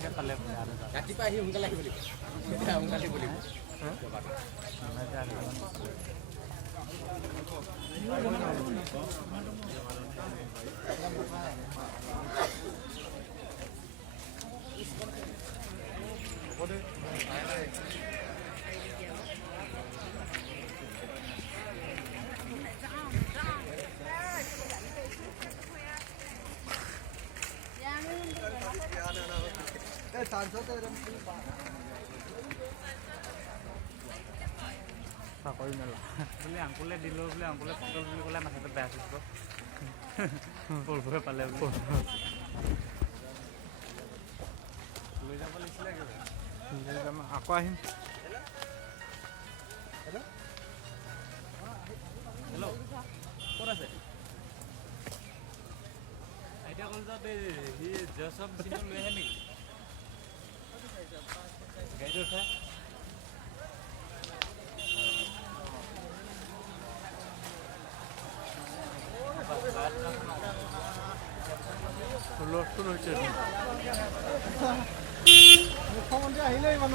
ৰাতিপুৱা আহি সোনকালে আহিব লাগিব সোনকালে আহিব লাগিব চাকৰি মেলা বুলি আংকুলে দিলোঁ বুলি আংকুলে পটল বুলি ক'লে মাথাটো বেয়া কৰিব পলপুৰে পালে বুলি লৈ যাব লাগিছিলে আকৌ আহিম হেল্ল' ক'ত আছে এতিয়া কলেজত সি জয়চব চিনি লৈ আহে নেকি গাড়ীটো উঠাই হুলস্থুল হৈছে মুখ্যমন্ত্ৰী আহিলেই ইমান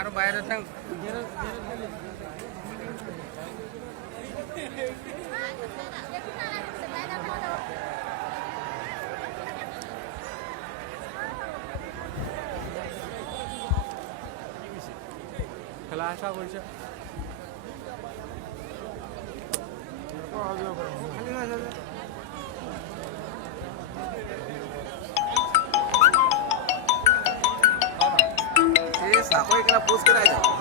আৰু বাহিৰত থাক খেলা আশা কৰিছে চাকৰি কেলা পোষ্ট কেলাই যাওঁ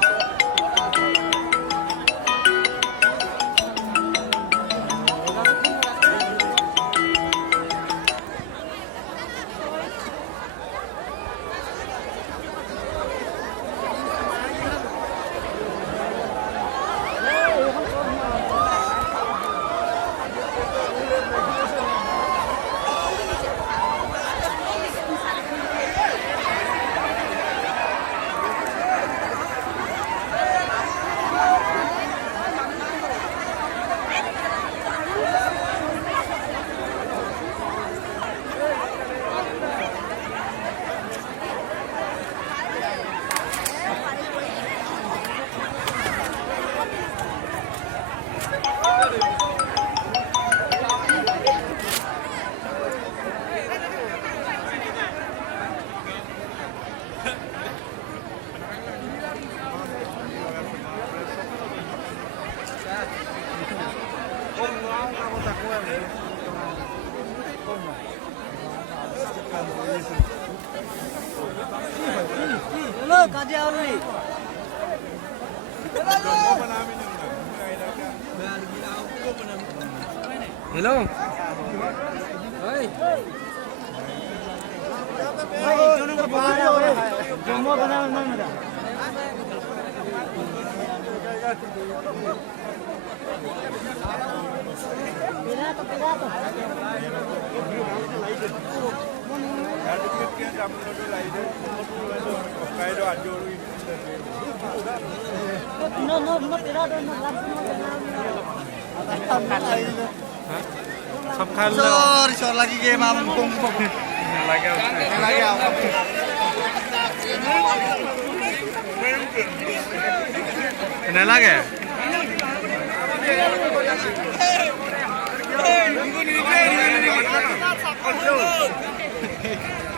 Hello. Oi. Oi, jono ko bahar oi. Jomo bana na mera. Pirato. No, pirato no. सब खा लो सर लगी गेम हम कुम लगे नहीं लगे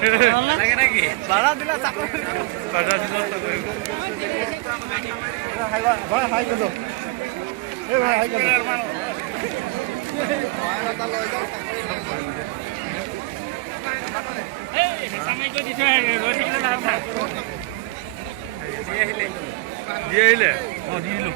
লাগে নেকি ভাড়া দিলে চাকৰি বাধা দিলে চাকৰি ভাই হাই গ'লো এই ভাই হাই গ'লো দি আহিলে অঁ দি দিলোঁ